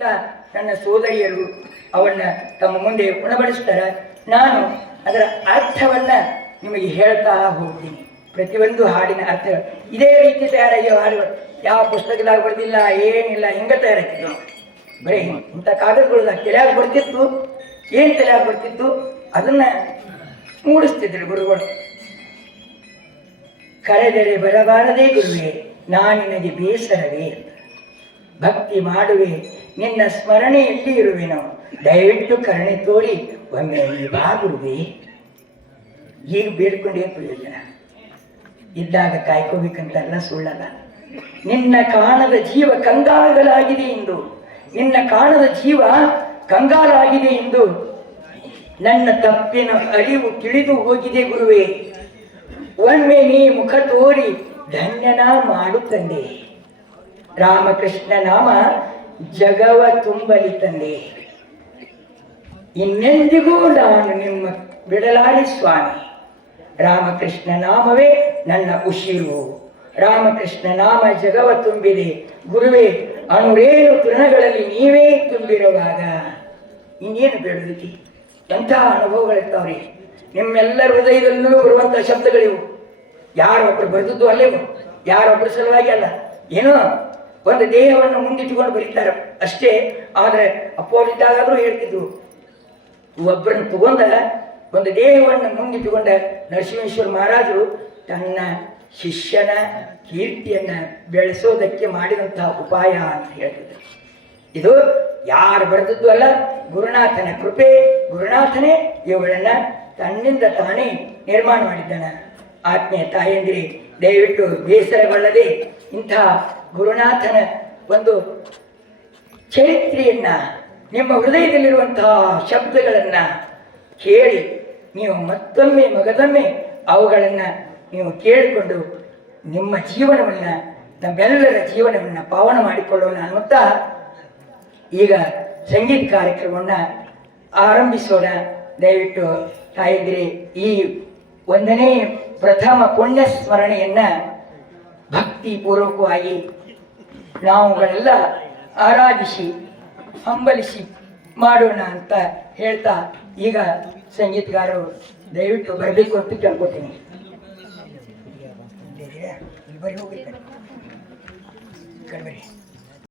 ನನ್ನ ಸೋದರಿಯರು ಅವನ್ನ ತಮ್ಮ ಮುಂದೆ ಉಣಬಡಿಸ್ತಾರೆ ನಾನು ಅದರ ಅರ್ಥವನ್ನ ನಿಮಗೆ ಹೇಳ್ತಾ ಹೋಗ್ತೀನಿ. ಪ್ರತಿಯೊಂದು ಹಾಡಿನ ಅರ್ಥ ಇದೇ ರೀತಿ ತಯಾರಾಗಿ ಹಾಡುಗಳು ಯಾವ ಪುಸ್ತಕದಾಗ ಬರ್ದಿಲ್ಲ, ಏನಿಲ್ಲ, ಹಿಂಗೆ ತಯಾರಾಗ್ತಿದ್ವು ಬರೀ ಇಂಥ ಕಾಗದಗಳು ತಲೆಯಾಗಿ ಬರ್ತಿತ್ತು, ಏನು ತಲೆಯಾಗಿ ಬರ್ತಿತ್ತು, ಅದನ್ನ ಮೂಡಿಸ್ತಿದ್ರು ಗುರುಗಳು. ಕರೆದರೆ ಬರಬಾರದೇ ಗುರುವೇ ನಾನಿನಗೆ ಬೇಸರವೇ. ಭಕ್ತಿ ಮಾಡುವೆ ನಿನ್ನ ಸ್ಮರಣೆ ಎಲ್ಲಿ ಇರುವಿನೋ? ದಯವಿಟ್ಟು ಕರುಣೆ ತೋರಿ, ಒಮ್ಮೆ ನೀ ಬಾ ಗುರುವೇ. ಈಗ ಬೇಡ್ಕೊಂಡೇ ಪ್ರಯೋಜನ ಇದ್ದಾಗ ಕಾಯ್ಕೋಬೇಕಂತಲ್ಲ ಸುಳ್ಳಲ್ಲ. ನಿನ್ನ ಕಾಣದ ಜೀವ ಕಂಗಾಲಗಳಾಗಿದೆ ಎಂದು ನಿನ್ನ ಕಾಣದ ಜೀವ ಕಂಗಾಲಾಗಿದೆ ಎಂದು ನನ್ನ ತಪ್ಪಿನ ಅರಿವು ತಿಳಿದು ಹೋಗಿದೆ ಗುರುವೇ. ಒಮ್ಮೆ ನೀ ಮುಖ ತೋರಿ ಧನ್ಯನ ಮಾಡುತ್ತಂದೆ. ರಾಮಕೃಷ್ಣ ನಾಮ ಜಗವ ತುಂಬಲಿ ತಂದೆ. ಇನ್ನೆಂದಿಗೂ ನಾನು ನಿಮ್ಮ ಬಿಡಲಾರಿ ಸ್ವಾಮಿ. ರಾಮಕೃಷ್ಣ ನಾಮವೇ ನನ್ನ ಉಸಿರು. ರಾಮಕೃಷ್ಣ ನಾಮ ಜಗವ ತುಂಬಿದೆ. ಗುರುವೇ, ಅಣುರೇನು ತೃಣಗಳಲ್ಲಿ ನೀವೇ ತುಂಬಿರುವಾಗ? ಇನ್ನೇನು ಬೇಡದಕ್ಕೆ? ಎಂತಹ ಅನುಭವಗಳಿರ್ತಾವ್ರಿ? ನಿಮ್ಮೆಲ್ಲರ ಹೃದಯದಲ್ಲೂ ಬರುವಂಥ ಶಬ್ದಗಳಿವು. ಯಾರೊಬ್ರು ಬರೆದದ್ದು ಅಲ್ಲೇವು? ಯಾರೊಬ್ಬರ ಸಲುವಾಗಿ ಅಲ್ಲ. ಏನೋ ಒಂದು ದೇಹವನ್ನು ಮುಂದಿಟ್ಟುಕೊಂಡು ಬರೀತಾರೆ. ಅಷ್ಟೇ, ಆದರೆ ಅಪ್ಪೋರಿದ್ದಾಗಾದ್ರೂ ಹೇಳ್ತಿದ್ರು. ಒಬ್ಬರನ್ನು ತಗೊಂಡ ಒಂದು ದೇಹವನ್ನು ಮುಂದಿಟ್ಟುಕೊಂಡ ನರಸಿಂಹೇಶ್ವರ ಮಹಾರಾಜರು ತನ್ನ ಶಿಷ್ಯನ ಕೀರ್ತಿಯನ್ನ ಬೆಳೆಸೋದಕ್ಕೆ ಮಾಡಿದಂತಹ ಉಪಾಯ ಅಂತ ಹೇಳ್ತಿದ್ರು. ಇದು ಯಾರು ಬರೆದದ್ದು ಅಲ್ಲ, ಗುರುನಾಥನ ಕೃಪೆ. ಗುರುನಾಥನೇ ಇವುಗಳನ್ನ ತನ್ನಿಂದ ತಾನೇ ನಿರ್ಮಾಣ ಮಾಡಿದ್ದಾನೆ. ಆತ್ಮೀಯ ತಾಯಂದಿರಿ, ದಯವಿಟ್ಟು ಬೇಸರಗೊಳ್ಳದೆ ಇಂಥ ಗುರುನಾಥನ ಒಂದು ಚರಿತ್ರೆಯನ್ನ, ನಿಮ್ಮ ಹೃದಯದಲ್ಲಿರುವಂತಹ ಶಬ್ದಗಳನ್ನು ಕೇಳಿ, ನೀವು ಮತ್ತೊಮ್ಮೆ ಮಗದೊಮ್ಮೆ ಅವುಗಳನ್ನು ನೀವು ಕೇಳಿಕೊಂಡು ನಿಮ್ಮ ಜೀವನವನ್ನು, ನಮ್ಮೆಲ್ಲರ ಜೀವನವನ್ನು ಪಾವನ ಮಾಡಿಕೊಳ್ಳೋಣ ಅನ್ನುತ್ತಾ ಈಗ ಸಂಗೀತ ಕಾರ್ಯಕ್ರಮವನ್ನು ಆರಂಭಿಸೋಣ. ದಯವಿಟ್ಟು ತಾಯಿದ್ರೆ, ಈ ಒಂದನೇ ಪ್ರಥಮ ಪುಣ್ಯ ಸ್ಮರಣೆಯನ್ನ ಭಕ್ತಿ ಪೂರ್ವಕವಾಗಿ ನಾವುಗಳೆಲ್ಲ ಆರಾಧಿಸಿ ಹಂಬಲಿಸಿ ಮಾಡೋಣ ಅಂತ ಹೇಳ್ತಾ ಈಗ ಸಂಗೀತಗಾರರು ದಯವಿಟ್ಟು ಬರಬೇಕು ಅಂತ ಕೇಳ್ಕೊತೀನಿ ಇಲ್ಲಿ